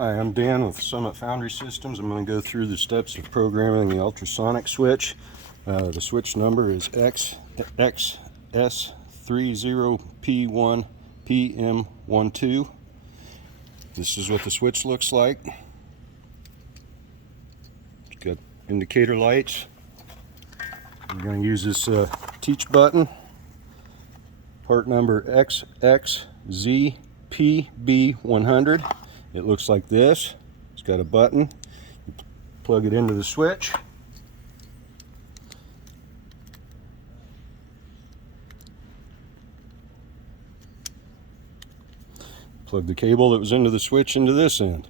Hi, I'm Dan with Foundry Systems. I'm going to go through the steps of programming the ultrasonic switch. The switch number is XS30P1PM12. This is what the switch looks like. It's got indicator lights. We're going to use this teach button, part number XXZPB100. It looks like this. It's got a button. You plug it into the switch. Plug the cable that was into the switch into this end.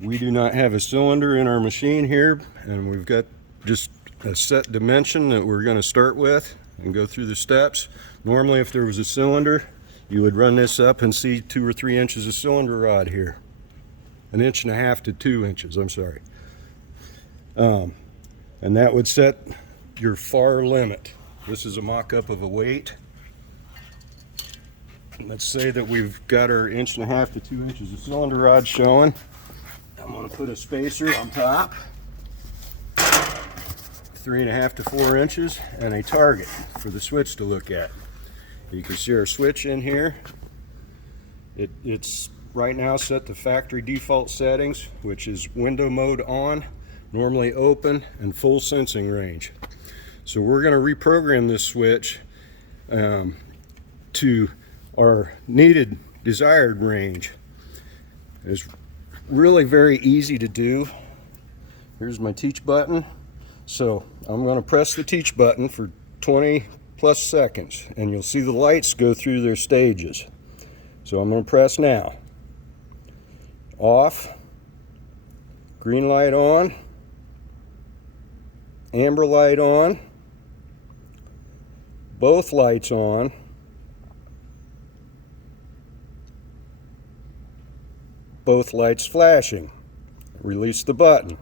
We do not have a cylinder in our machine here, and we've got just a set dimension that we're going to start with and go through the steps. Normally, if there was a cylinder, you would run this up and see 2 or 3 inches of cylinder rod here. 1.5 inches to 2 inches, I'm sorry. And that would set your far limit. This is a mock-up of a weight. Let's say that we've got our 1.5 to 2 inches of cylinder rod showing. I'm going to put a spacer on top, 3.5 to 4 inches, and a target for the switch to look at. You can see our switch in here. It's right now set to factory default settings, which is window mode on, normally open, and full sensing range. So we're going to reprogram this switch to our needed desired range. It's really very easy to do. Here's my teach button. So I'm going to press the teach button for 20+ seconds, and you'll see the lights go through their stages. So I'm going to press now. Off, green light on, amber light on, both lights on, both lights flashing. Release the button.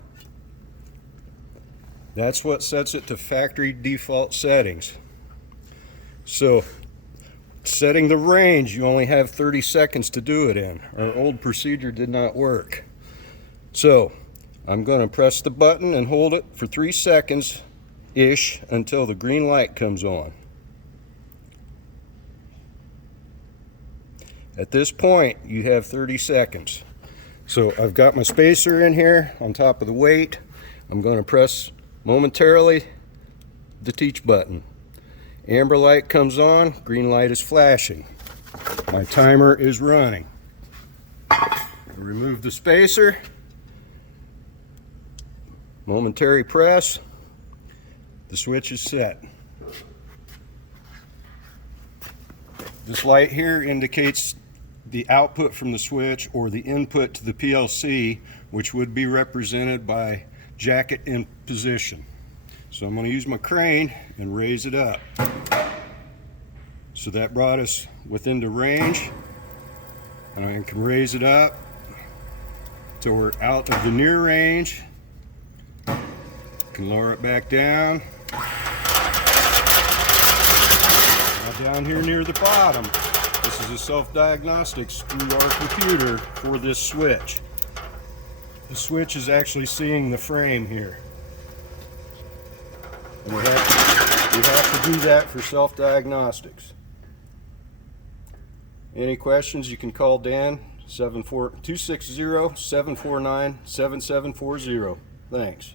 That's what sets it to factory default settings. So, setting the range, you only have 30 seconds to do it in. Our old procedure did not work. So, I'm going to press the button and hold it for 3 seconds-ish until the green light comes on. At this point, you have 30 seconds. So, I've got my spacer in here on top of the weight. I'm going to press momentarily the teach button. Amber light comes on, green light is flashing. My timer is running. Remove the spacer. Momentary press. The switch is set. This light here indicates the output from the switch or the input to the PLC, which would be represented by jacket in position. So I'm going to use my crane and raise it up. So that brought us within the range, and I can raise it up till we're out of the near range. Can lower it back down. Now down here near the bottom, this is a self-diagnostics through our computer for this switch. The switch is actually seeing the frame here. And we have to do that for self-diagnostics. Any questions, you can call Dan, 260-749-7740. Thanks.